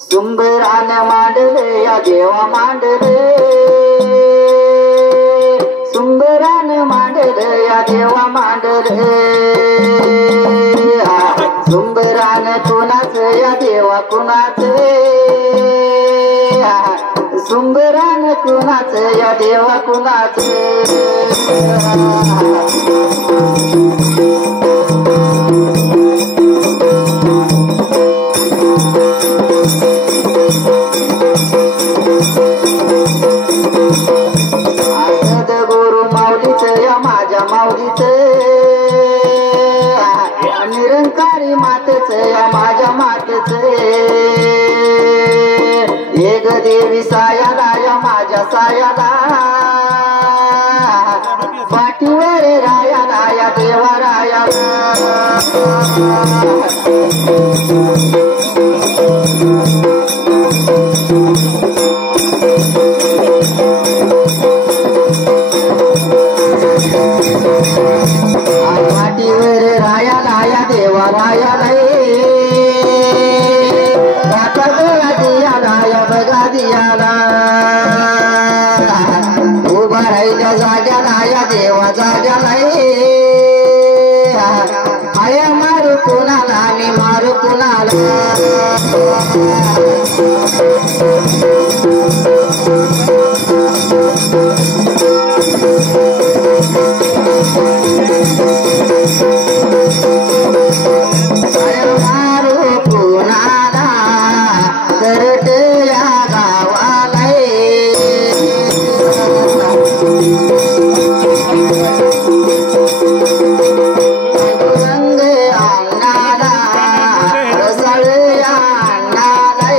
सुंदरान मांडले या देवा मांडले, सुंदरान मांडले या देवा मांडले, सुंदरान कुणाच या देवा कुणाच, सुंदरान कुणाच या देवा कुणाच. सद्गुरु माऊलीच या माझ्या माऊलीच, निरंकारी मातेच या माझ्या मातेच, एक देवी सायाला या माझ्या सायाला, पाठीवर रायाला या देवा रायाला. पाठीवर रायाला या देवा रायाला, बघा दियाला या बघा दियाला, उभा राहिल्या जाग्याला या देवा जाग्याला, आया मारू कुणाला आणि मारू कुणाला. मारू कुणाला करत या गावाला, रंग अन्नाला रसाळ या अन्नाला,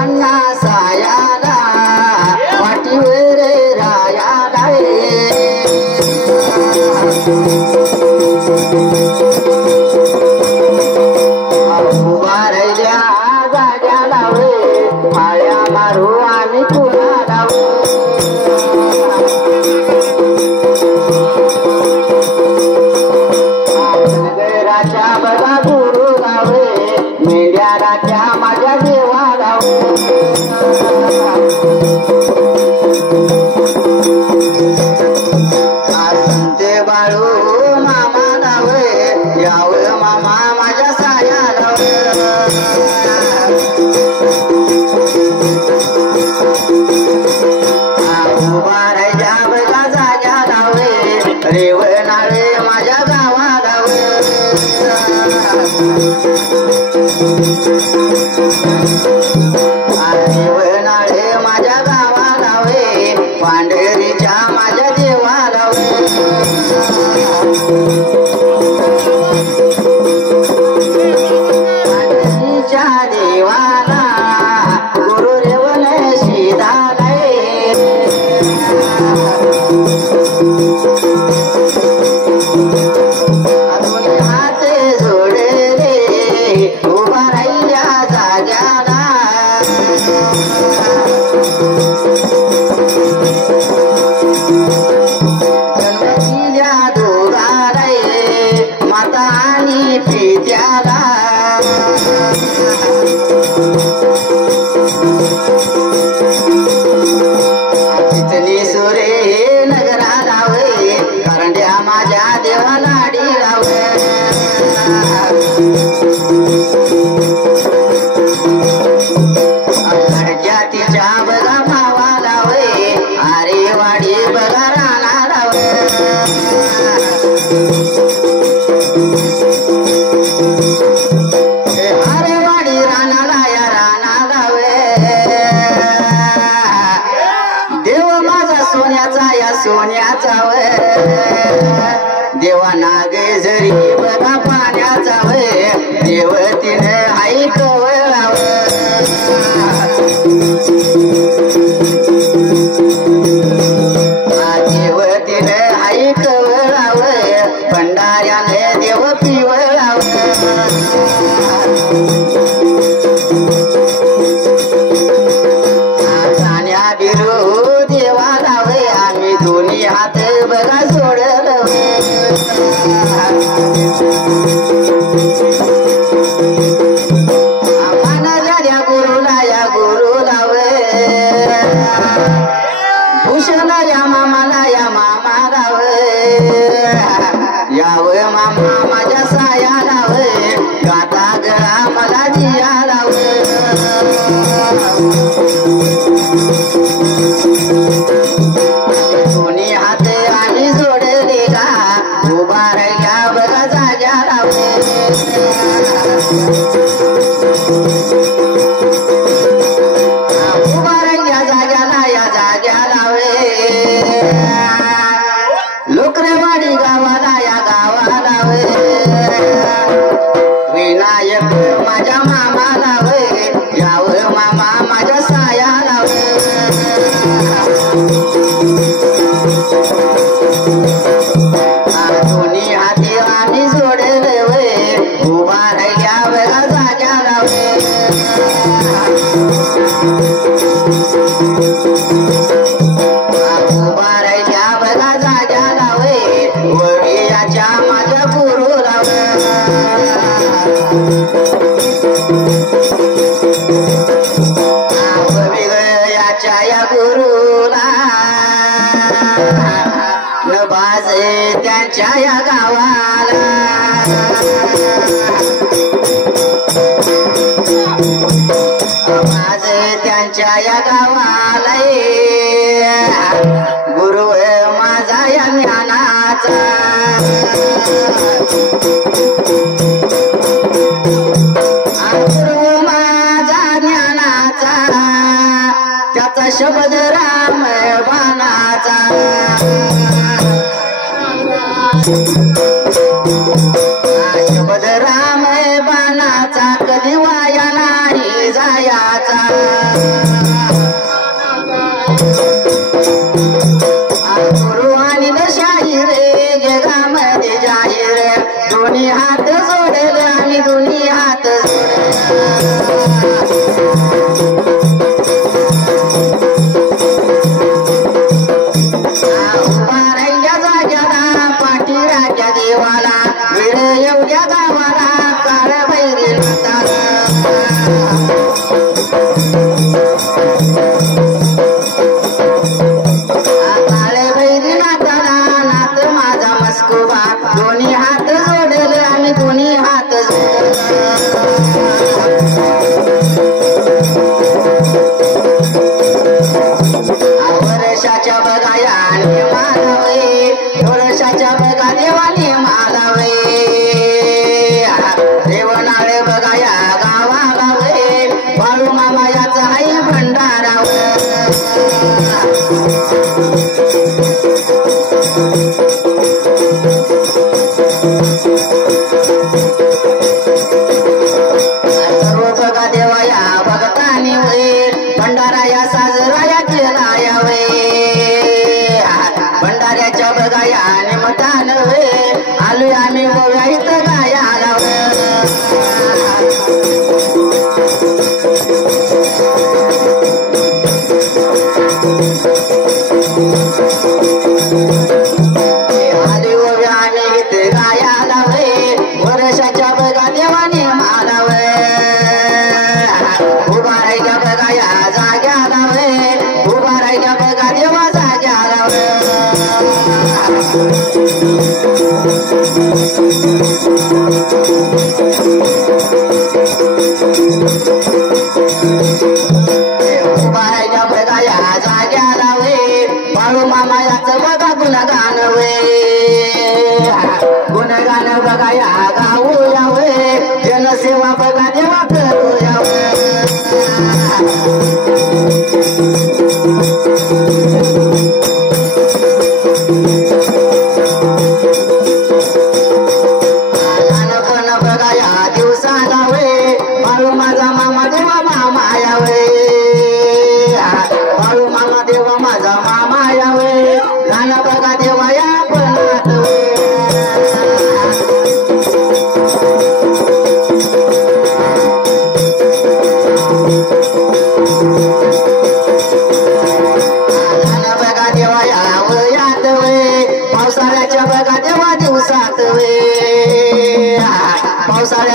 अन्ना सायाला पाठीवर रायाला, उभा राहिल्या जाग्याला माया मारू आम्ही कुणाला. नगराच्या बघा गुरु गावे, मेंढ्याराच्या माझ्या देवाला, संते बाळू मामा लावे, याव मामा माझ्या सायाला. उभा राहिल्या बघा जाग्याला, रेवणाळे माझ्या गावाला, रेवणाळे माझ्या गावाला, पांढरीच्या माझ्या देवाला. पांढरीच्या देवाला गुरुरेवन शिदाला, अजून हात जोडले उभा राहिल्या जाग्याला, गणपतीच्या दोघाला माता आणि पित्याला, तिथली सुरे नगराला, करंड्या माझ्या देवाला डिराव. जातीच्या बघा भावाला, आरे वाडी बघा राणाला, नागे जरी बघा पाण्याचा वय देवतीने आई कवळाव देवतीने आई कवळाव भंडाऱ्याने देव पिवळाव जाण्या बिरू देवाला वय आम्ही दोन्ही हात बघा सोडलं भूषण या मामाला याव मामा माझ्या सायाला गाता गळा मला जियाला दोन्ही हात आम्ही जोडले का उभा राहिल्या बघा जाग्याला लोकरेवाडी गावाला या गावाला विनायक माझ्या मामाला याव मामा माझ्या सायाला दोन्ही हाती आम्ही जोडले उभा राहिल्या वेगळा जाग्याला उभा राहिल्या बघा जाग्याला वडियाच्या माझ्या गुरुला याच्या या गुरुला न बाजे त्यांच्या या गावाला माझे त्यांच्या या गावाला गुरु माझा या ज्ञानाचा गुरु माझा ज्ञानाचा त्याचा शब्द राम बाणाचा शब्द राम बाणाचा कधी वाया नाही जायाचा गुरु आणि शाहीर जगामध्ये जाहीर दोन्ही हात जोडले आणि दोन्ही हात उभा राहिल्या जाग्याला पाठी राजा देवाला वेळ एवढ्या गावाला काळ भैरी दोन्ही हात जोडले आणि दोन्ही हात वर्षाच्या बघाया आणि मालावे वर्षाच्या बघा देवाने मालावे देवनाळे बघाया गावाला बाळू मामा याचा आई भंडाराव सर्व बघा देवाया भगतानी भंडारा या साजराया केला यावे भंडाऱ्याच्या बघाया निमतान आलोय आम्ही गोव्या इथं गायाला आली गोव्या आम्ही इथे गायाला वर्षाच्या बघा देवाने मालाव उभा राहिल्या बघा या जाग्याला उभा राहिल्या बघा देवा जाग्याला उभा राहिल्या बघा या जाग्याला बाळू मामा याचं बघा गुणगान गुणगान बघा या गाऊ यावे जनसेवा बघा देवा करू यावे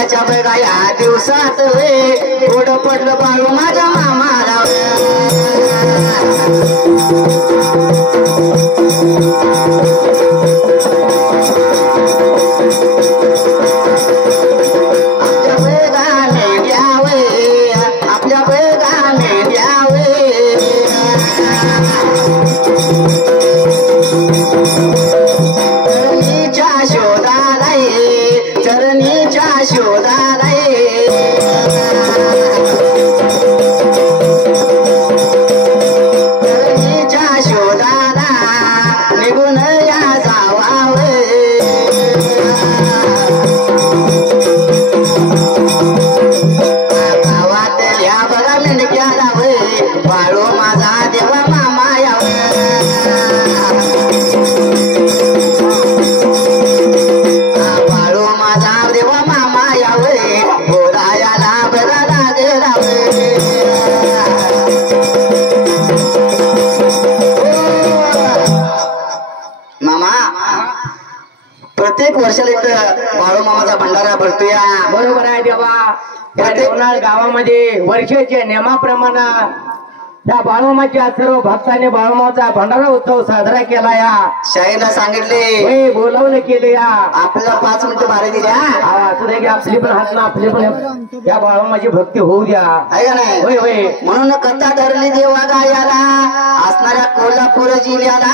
पावसाळ्याच्या बघा या दिवसात गोड पडलं बाळू माझ्या मामाला प्रत्येक वर्षाला इथं बाळू मामाचा भंडारा भरतोय. बरोबर आहे देवा. त्या देवनाळ गावामध्ये वर्षाच्या नियमाप्रमाणे त्या बाळूमाच्या सर्व भक्तांनी बाळूमाचा भंडारा उत्सव साजरा केला. या शाहीला सांगितले बोलावलं केले. या आपल्याला 5 मिनिटं भाडे दिल्या असू दे की आपली पण हात ना आपली पण या बाळूमाची भक्ती होऊ द्या. आहे का नाही. होय होय. म्हणून कथा धरली देवा गायाला असणाऱ्या कोल्हापूर जिल्ह्याला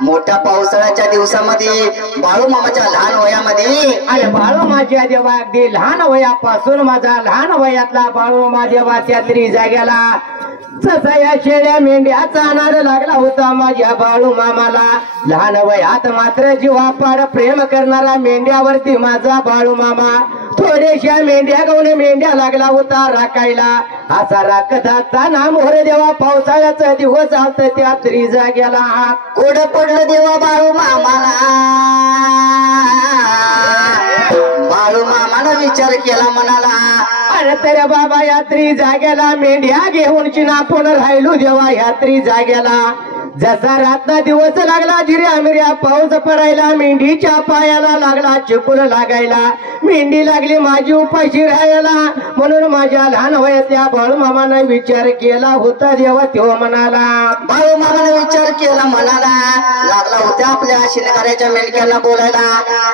मोठ्या पावसाळ्याच्या दिवसामध्ये बाळू मामाच्या लहान वयामध्ये आणि बाळू माझ्या देवा अगदी लहान वयापासून माझा लहान वयातला बाळू माझ्या त्या तरी जाग्याला जसा या शेळ्या मेंढ्याचा नाद लागला होता माझ्या बाळू मामाला. लहान वयात मात्र जीवापाड प्रेम करणारा मेंढ्यावरती माझा बाळू मामा थोड्याशा मेंढ्या गाऊन मेंढ्या लागला होता राखायला. असा राखत असताना मोहरे देवा पावसाळ्याचा दिवस आलत त्या तरी जाग्याला कोड पडलं देवा बाळू मामाला. बाळू मामानं विचार केला म्हणाला अरे तरी बाबा यात्री जाग्याला मेंढ्या घेऊन चिनापून राहिलो देवा यात्री जाग्याला. जसा रातना दिवस लागला जिऱ्या मिऱ्या पाऊस पडायला मेंढीच्या पायाला लागला चिकूल लागायला. मेंढी लागली माझी उपाशी राहायला. म्हणून माझ्या लहान वयातल्या बाळू मामाने विचार केला होता देवा तेव्हा म्हणाला. बाळू मामाने विचार केला म्हणाला लागला होत्या आपल्या शिनगाऱ्याच्या मेंढक्यांना बोलायला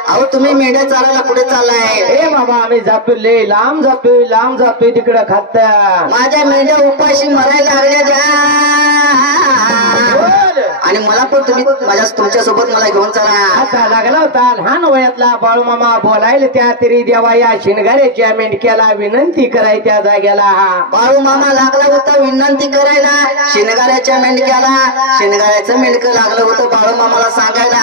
अहो तुम्ही मेंढ्या चालायला कुठे चाललाय. हे बाबा आम्ही जातोय लांब जातोय तिकडे खात माझ्या मेंढ्या उपाशी मरायला लागल्या द्या आणि मला पण तुम्ही तुमच्या सोबत मला घेऊन चला. असा लागला होता लहान वयातला बाळू मामा बोलायला त्या तरी देवा या शिनगाऱ्याच्या मेंढक्याला विनंती कराय त्या जाग्याला. बाळू मामा लागला होता विनंती करायला शिनगाऱ्याच्या मेंढक्याला. शिनगाऱ्याचं मेंढकं लागलं होतं बाळू मामाला सांगायला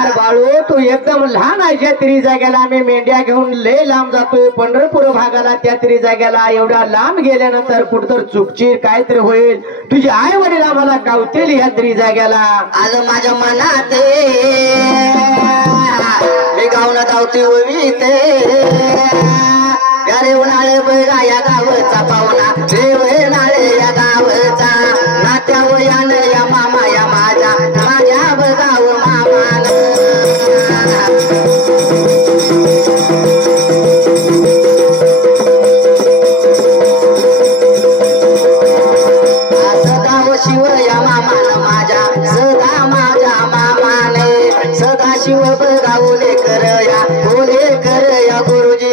अरे बाळू तू एकदम लहान आहे तरी जाग्याला आम्ही मेंढ्या घेऊन लय लांब जातोय पंढरपूर भागाला. त्या तरी जाग्याला एवढा लांब गेल्यानंतर कुठतर चुकची काहीतरी होईल. तुझे आई वडील आम्हाला गावतील या तरी जाग्याला. आलं माझ्या मनात मी गावना धावते ओवीते अरे उन्हाळे बघा या गावचा पाहुणा रे नाळे या गावचा नात्या वयान या मामा या माझ्या बघाव मामान सदा शिव या मामान माझ्या सदा माझ्या मामाने सदा शिव बघावले कर या गुरुजी.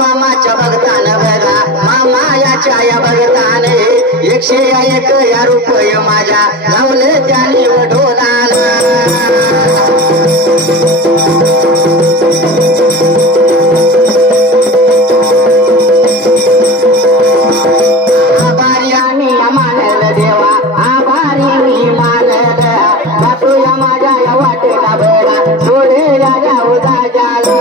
मामाच्या भगतान बघा मामा याच्या या भगताने 101 या रुपये माझ्या लावले त्याने ढोलाला. आभारी आम्ही मानल देवा आभारी मी मानल जातो या माझ्या या वाटेला बघा सोडे राजा होता जाला.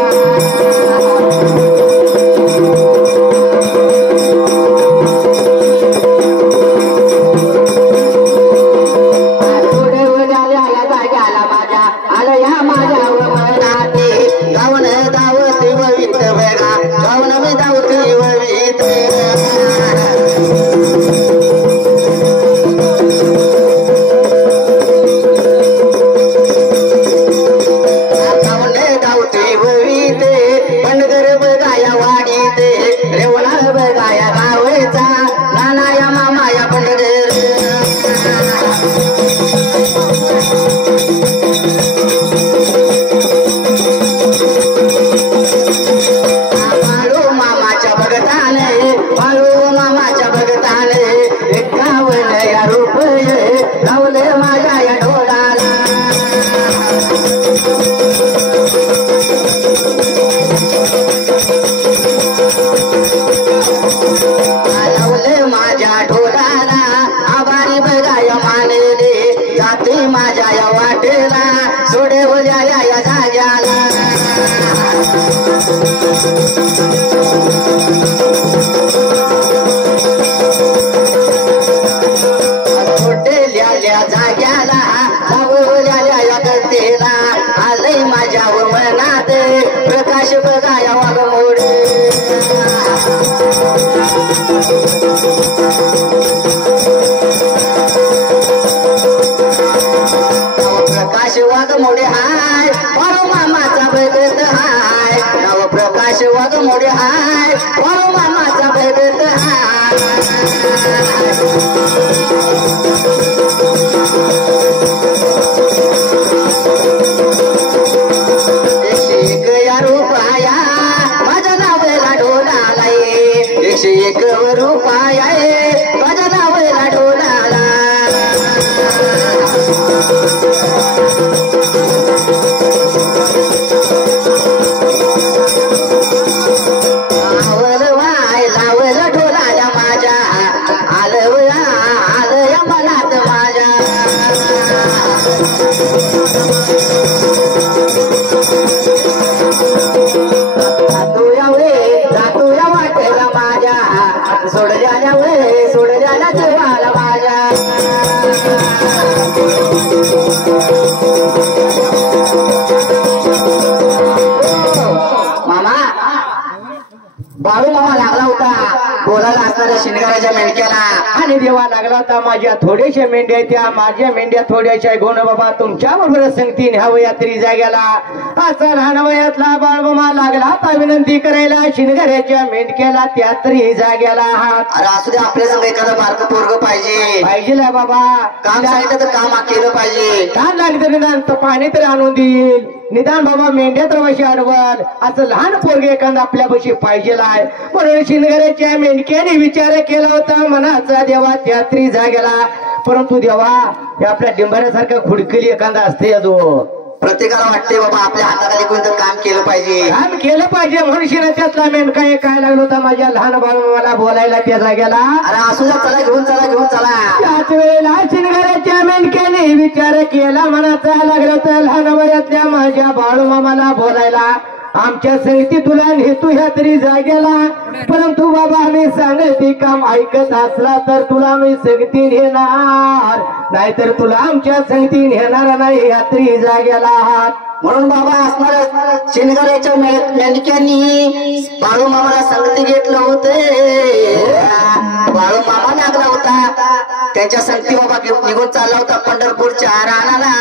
भगताने बाळू मामाच्या भगताने 51 रुपये लावले माझ्या या ढोलाला लावले माझ्या ढोलाला आभारी बघाय मानले जाते माझ्या या वाटेला सोडे उद्या या जाग्याला सोडलेल्या जाग्याला लावलेल्या या गतीला आलंय माझ्या मनात प्रकाश बघाया वाघमोड प्रकाश वाघमोडे हाय बाळू मामाचा भगत हाय नव प्रकाश वाघमोडे हाय बाळू मामाचा भगत हाय 101 रुपया माझ्या नावाला ढोलाला 101 रुपया माझ्या नावाला ढोलाला लावलं ढोलाला माझ्या आलं या मनात माझ्या जातो या वाटेला माझ्या सोडल्याला जेवाला माझ्या मामा बाळू मामा लागला होता बोलायला असणाऱ्या शिनगाराच्या मेंढक्याला आणि देवा लागला होता माझ्या थोड्याशा मेंढ्या त्या माझ्या मेंढ्या थोड्याशा घेऊन बाबा तुमच्या बरोबर संगती न्यावं यात्री जाग्याला असा लहान वयातला बाळमामा लागला होता विनंती करायला शिनगाऱ्याच्या मेंढक्याला त्यात्री जाग्याला हात अरे असू दे आपल्या संग एखादं बारकं पोरग पाहिजे बाबा काम सांगितलं तर काम केलं पाहिजे काम लागली तरी निदान पाणी तरी आणून देईल निदान बाबा मेंढ्या तर वशी अडवल असं लहान पोरगे एखादा आपल्यापाशी पाहिजे म्हणून शिनगाऱ्याच्या मेंढक्याने विचार केला होता मनाचा देवा त्यात्री जाग्याला परंतु देवा हे आपल्या डिंबाऱ्यासारखा खुडकली एखादा असते जो प्रत्येकाला वाटते बाबा आपल्या हाताखाली कोणतं काम केलं पाहिजे म्हणून त्यातला मेंढका काय लागलो होता माझ्या लहान बाळाला बोलायला त्या जाग्याला अरे असू द्या चला घेऊन चला त्याच वेळेला शिनगाऱ्याच्या मेंढक्याने विचार केला मनाचा लागला होता लहान वयातल्या माझ्या बाळूमामाला बोलायला आमच्या संगती तुला नेतो ह्या तरी जाग्याला परंतु बाबा आम्ही सांगते काम ऐकत असला तर तुला मी संगती नेणार नाहीतर तुला आमच्या संगती नेणार नाही ह्या तरी जाग्याला म्हणून बाबा असणाऱ्या शिनगाऱ्याच्या मेंढक्यांनी बाळू मामाला संगती घेतलं होते बाळू मामा लागला होता त्यांच्या संगती बाबा निघून चालला होता पंढरपूरच्या रानाला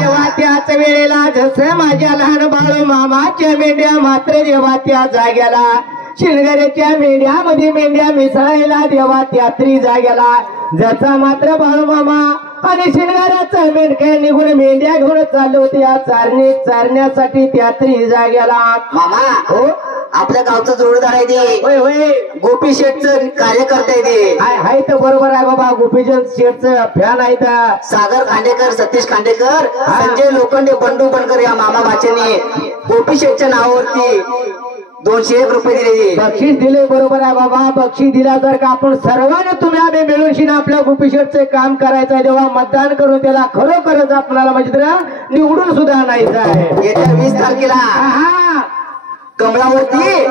तेव्हा त्याच वेळेला जसं माझ्या लहान बाळू मामाच्या मेंढ्या मात्र देवा त्या जाग्याला शिनगाऱ्याच्या मेंढ्यामध्ये मेंढ्या मिसळायला देवा त्यात्री जाग्याला जसा मात्र बाळू मामा आणि शिनगाऱ्याचा मेंढक्या निघून मेंढ्या घेऊन चालले होते या चारण्यासाठी त्यात्री जाग्याला मामा हो आपल्या गावचं जोडदार आहे ते होय गोपी शेठचं कार्यकर्ता आहे ते हाय तर बरोबर आहे बाबा गोपीचंद शेठचं फॅन आहे तर सागर खांडेकर सतीश खांडेकर संजय लोखंडे बंडू बनकर या मामा बाचेने गोपी शेठच्या नावावरती 201 रुपये दिले बक्षीस दिले बरोबर आहे बाबा बक्षीस दिला तर का आपण सर्वांनी तुम्ही आम्ही मिळून आपल्या गोपीशेठचे काम करायचं आहे तेव्हा मतदान करून त्याला खरोखरच आपल्याला म्हणजे निवडून सुद्धा आणायचं आहे येत्या 20 तारखेला कमळावरती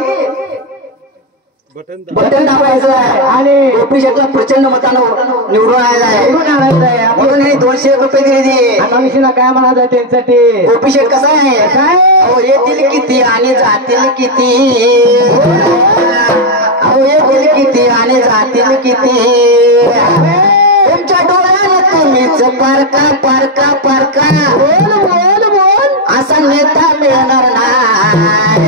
बटन दाबायचं आहे आणि गोपीशेठला प्रचंड मतानं निवडून आणायचं आहे म्हणून 200 रुपये दिले मनुष्याला काय म्हणायचं त्यांच्यासाठी गोपीशेठ कसा आहे काय येतील किती आणि जातील किती येतील किती आणि जातील किती तुमच्या डोळ्याला तुम्हीच पारका बोल असा नेता मिळणार नाही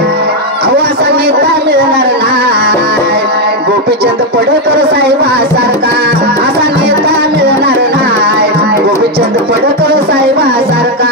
असा नेता मिळणार नाही गोपीचंद पडकर साहेबासारखा असा नेता मिळणार नाही गोपीचंद पडकर साहेबासारखा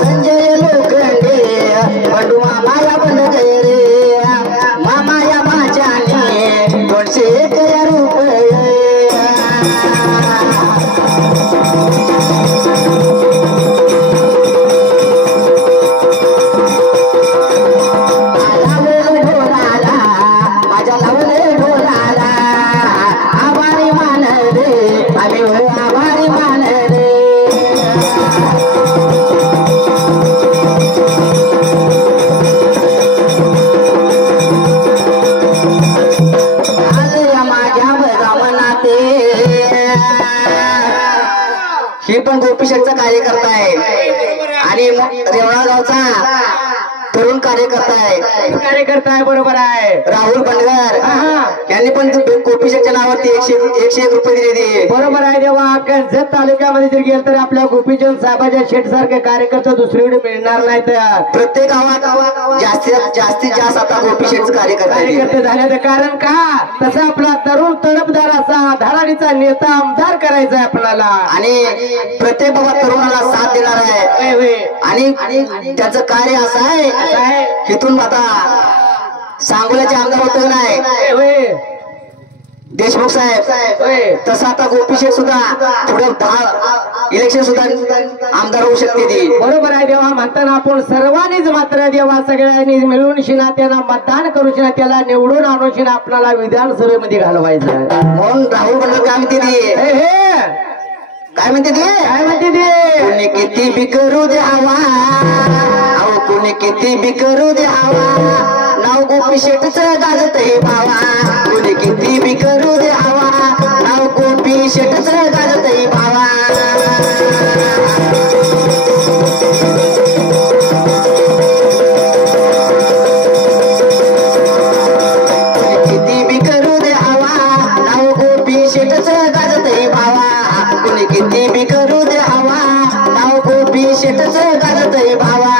संजय लोखंडे बंडू मामाया बंड रे मामाया माझ्याने 201 रुपये माझ्या लावले ढोलाला आभारी मान रे आम्ही हो आभारी मान रे माझ्या बगामनाते ही पण गोपीशेठचा कार्यकर्ता आहे आणि रेवणा गावचा तरुण कार्यकर्ता आहे कार्यकर्ता आहे बरोबर आहे राहुल बंडगर यांनी पण गोपीशेठच्या नावावरती 101 रुपये दिले बरोबर आहे देवा जत तालुक्यामध्ये जर गेल तर आपल्या गोपीचंद साहेबाच्या शेठ सारखे कार्यकर्ते दुसरीकडे मिळणार नाहीत प्रत्येक गावात जास्तीत जास्त आता गोपीशेठचे कार्यकर्ते झाले कारण का तसा आपला तरुण तडफदार असा धडाडीचा नेता आमदार करायचा आहे आपल्याला आणि प्रत्येक बाबा तरुणाला साथ देणार आहे आणि त्याचं कार्य असं आहे इथून आता सांगोल्याचे आमदार होते नाही देशमुख साहेब तसं आता गोपीशेठ सुद्धा पुढे इलेक्शन सुद्धा आमदार होऊ शकते ती बरोबर आहे देवा म्हणताना आपण सर्वांनीच मात्र देवा सगळ्यांनी मिळून शिना त्यांना मतदान करू शिना त्याला निवडून आणून शिना आपल्याला विधानसभेमध्ये घालवायचं म्हणून राहुल बंडगर काय म्हणते ती काय म्हणते ती कुणी किती बी करू द्यावा अहो कुणी किती बी करू द्यावा नाव गोपीशेठच गाजतय बावा कुणी किती बी करू द्यावा नाव गोपीशेठच गाजतय बावा किती बी करू द्यावा नाव गोपीशेठच गाजतय बावा कुणी किती बी करू द्यावा नाव गोपीशेठच गाजतय भावा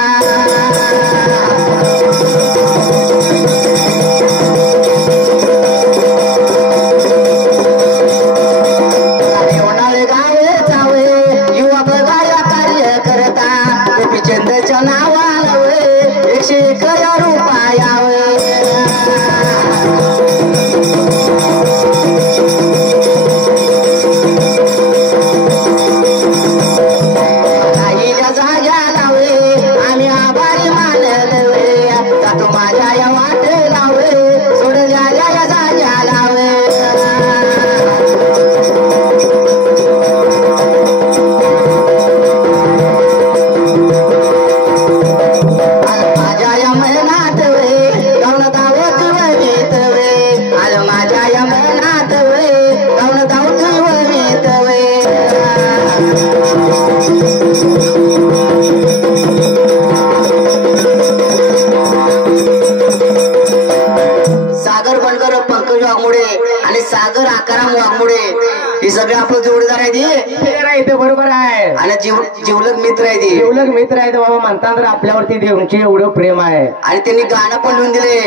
गोपीचंदच्या नावाला 101 रुपयावर राहिल्या जाग्याला आम्ही आभारी मानल जातो माझ्या या वाटेला सोडल्या या जाग्याला सागर बंडगर पंकज वाघमोडे आणि सागर आकाराम वाघमोडे हे सगळे आपलं जोडीदार आहे ते बरोबर आहे आणि जीवलग मित्र आहे ते जीवलग मित्र आहे बाबा म्हणतात आपल्यावरती देऊनची एवढं प्रेम आहे आणि त्यांनी गाणं पण लिहून दिले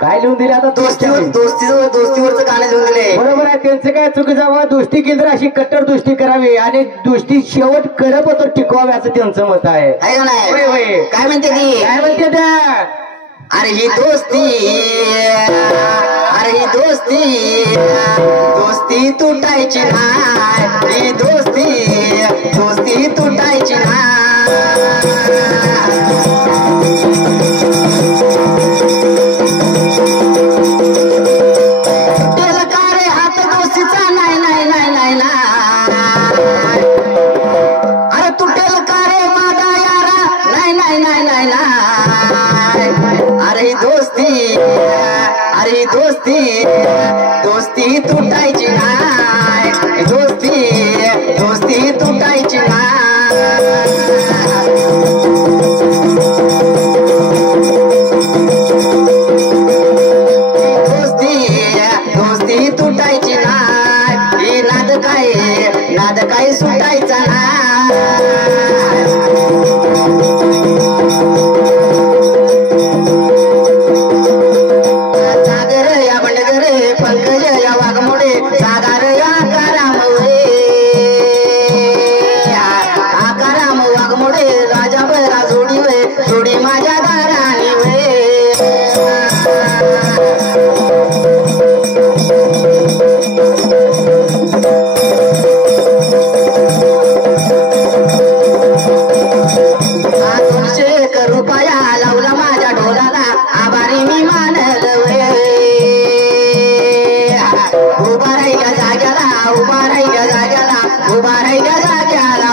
काय लिहून दिले आता दोस्तीवरचं गाणं लिहून दिले बरोबर आहे त्यांचं काय चुकी जावं दोस्ती केली तर अशी कट्टर दोस्ती करावी आणि दोस्ती शेवट कडप तर टिकवावी असं त्यांचं मत आहे का नाही काय म्हणते ती काय म्हणते त्या अरे ही दोस्ती तुटायची नाही ही दोस्ती तुटायची नाही हात दोस्तीचा नाही नाही नाही नाही नाही अरे तुटेल का रे माझा यारा नाही नाही नाही नाही नाही अरे दोस्ती तुटायची नाही दोस्ती तुटायची नाही दोस्ती तुटायची नाही नाद काय सुटायचा सागर या उभा राहिल्या जाग्याला उभा राहिल्या जाग्याला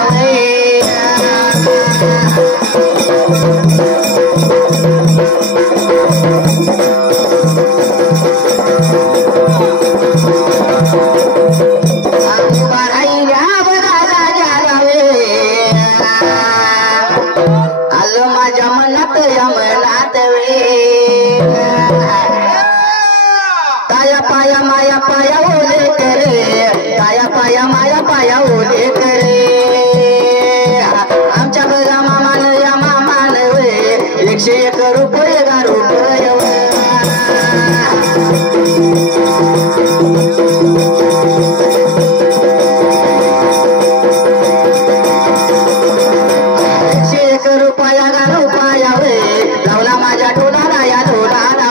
उभा राहिल्या बघा जाग्याला आलं माझ्या मनात या मनात ताया पाया माया पाया ओले करे ताया पाया माया पाया ओले करे आमच्या बघा मामान या मामान 101 रुपये गा रुपये रुपया गा रुपया लावला माझ्या टोलाला या टोलाला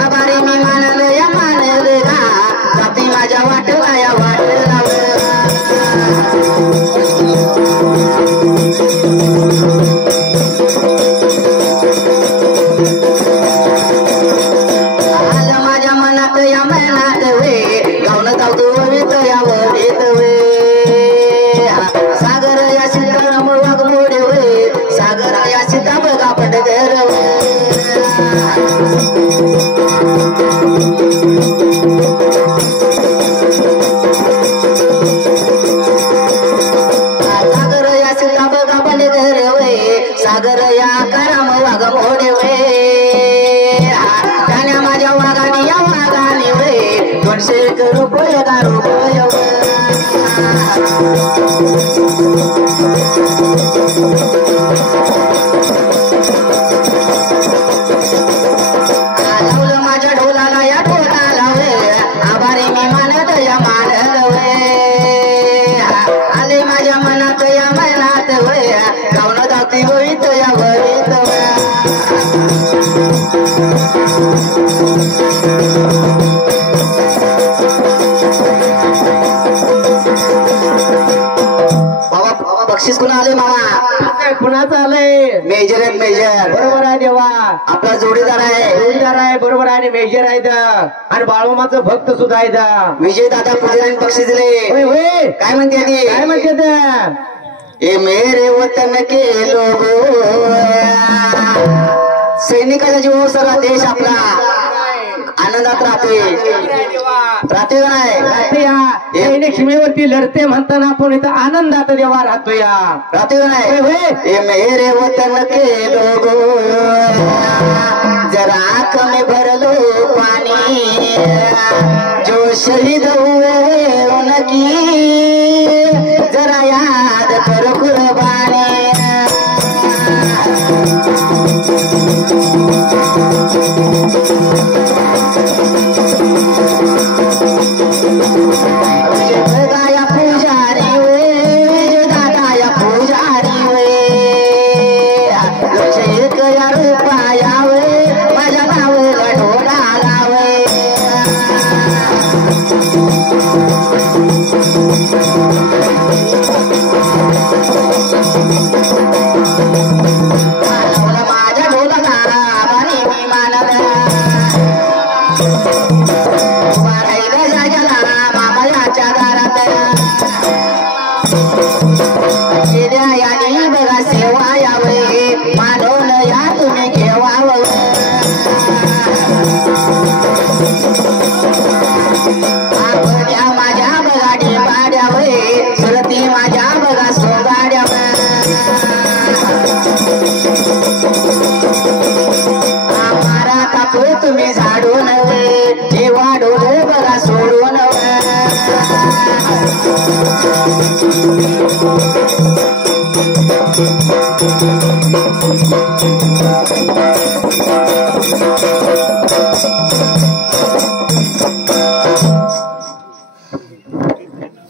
आभारी मी मानलं या मानलं गा जाती माझ्या वाटला या वाटला आलं माझ्या मनात या मनात गावनं धावतो ववीत या ववीत सागर या सीताराम वाघमोडे सागर या सीता बघा पटकर सागर या सीता बघा पटकर सागर या कराम वाघमोडे गाण्या माझ्या वाघाने या वाघाने 201 रुपये गा रुपये लावलं माझ्या ढोलाला या ढोलाला आभारी मी मानत या मानत आले माझ्या मनात या मनात गावनं धावती वळीत या वळीत बाबा बक्षीस कुणा आले मामा कुणाचं आलंय मेजर आहेत मेजर बरोबर आहे देवा आपला जोडीदार आहे जोडीदार आहे बरोबर आहे मेजर आहेत आणि बाळूमाचं भक्त सुद्धा आहेत विजय दादा पुजाऱ्यांनी बक्षीस दिले होय होय काय म्हणते ती काय म्हणते ते ए मेरे वतन के लोगो सैनिकाचा जीव सगळा देश आपला आनंदात राहते राहते का नाही सैनिक सीमेवरती लढते म्हणताना आपण इथं आनंदात देवा राहतो या राहते का नाही ए मेरे वतन के लोगो जरा आंख में भर लो पानी जो शहीद हुए उनकी जरा याद करो कुर्बानी गाया पुजारी दादाया पुजारी एक या रुपया माझ्या नावाला ढोलाला माझ्या ढोलाला आभारी मी मानला राहिलं जाग्याला मामाच्या दारात गेल्या याने बघा सेवा यावे मानवून या तुम्ही घेवावं आपल्या माझ्या बघा ढेपाड्यावे सुरती माझ्या बघा सोगाड्यावे आम्हाला कापू तुम्ही झाडू नव्हे जेव्हा डोळे बघा सोडू नव्हे